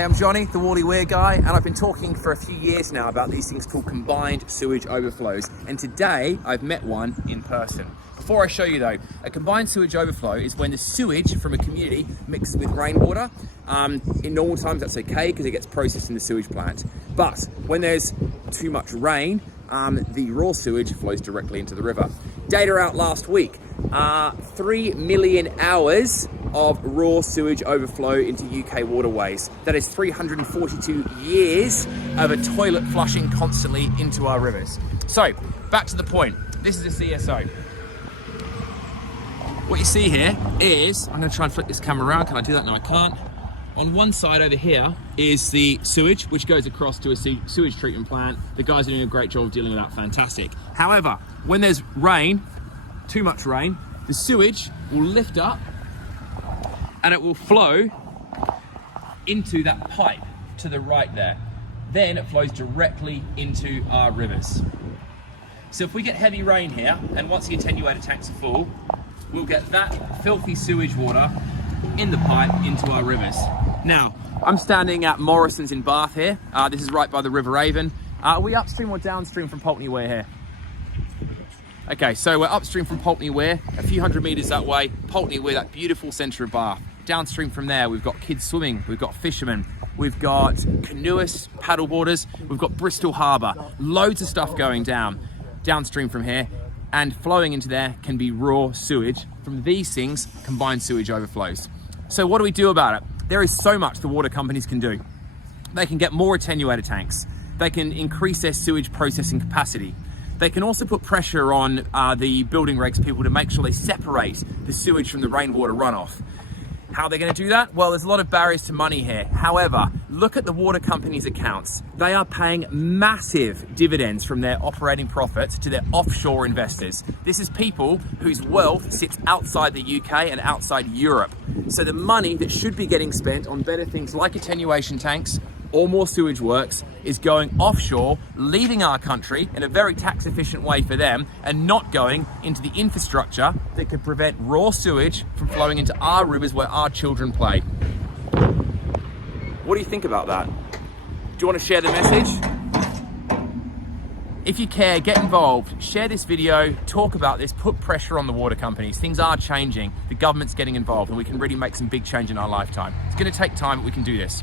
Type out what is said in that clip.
Hey, I'm Johnny, the Warleigh Weir guy, and I've been talking for a few years now about these things called combined sewage overflows. And today I've met one in person. Before I show you though, a combined sewage overflow is when the sewage from a community mixes with rainwater. In normal times that's okay because it gets processed in the sewage plant. But when there's too much rain, the raw sewage flows directly into the river. Data out last week, 3 million hours of raw sewage overflow into UK waterways. That is 342 years of a toilet flushing constantly into our rivers. So, back to the point. This is a CSO. What you see here is, I'm gonna try and flip this camera around. Can I do that? No, I can't. On one side over here is the sewage, which goes across to a sewage treatment plant. The guys are doing a great job of dealing with that, fantastic. However, when there's rain, too much rain, the sewage will lift up and it will flow into that pipe to the right there. Then it flows directly into our rivers. So if we get heavy rain here, and once the attenuator tanks are full, we'll get that filthy sewage water in the pipe into our rivers. Now, I'm standing at Morrison's in Bath here. This is right by the River Avon. Are we upstream or downstream from Warleigh Weir here? Okay, so we're upstream from Warleigh Weir, a few hundred meters that way. Warleigh Weir, that beautiful centre of Bath. Downstream from there, we've got kids swimming, we've got fishermen, we've got canoeists, paddleboarders, we've got Bristol Harbour. Loads of stuff going downstream from here, and flowing into there can be raw sewage from these things, combined sewage overflows. So what do we do about it? There is so much the water companies can do. They can get more attenuator tanks. They can increase their sewage processing capacity. They can also put pressure on the building regs people to make sure they separate the sewage from the rainwater runoff. How are they going to do that? Well, there's a lot of barriers to money here. However, look at the water companies' accounts. They are paying massive dividends from their operating profits to their offshore investors. This is people whose wealth sits outside the UK and outside Europe. So the money that should be getting spent on better things like attenuation tanks or more sewage works is going offshore, leaving our country in a very tax efficient way for them, and not going into the infrastructure that could prevent raw sewage from flowing into our rivers where our children play. What do you think about that? Do you want to share the message? If you care, get involved, share this video, talk about this, put pressure on the water companies. Things are changing, the government's getting involved, and we can really make some big change in our lifetime. It's going to take time, but we can do this.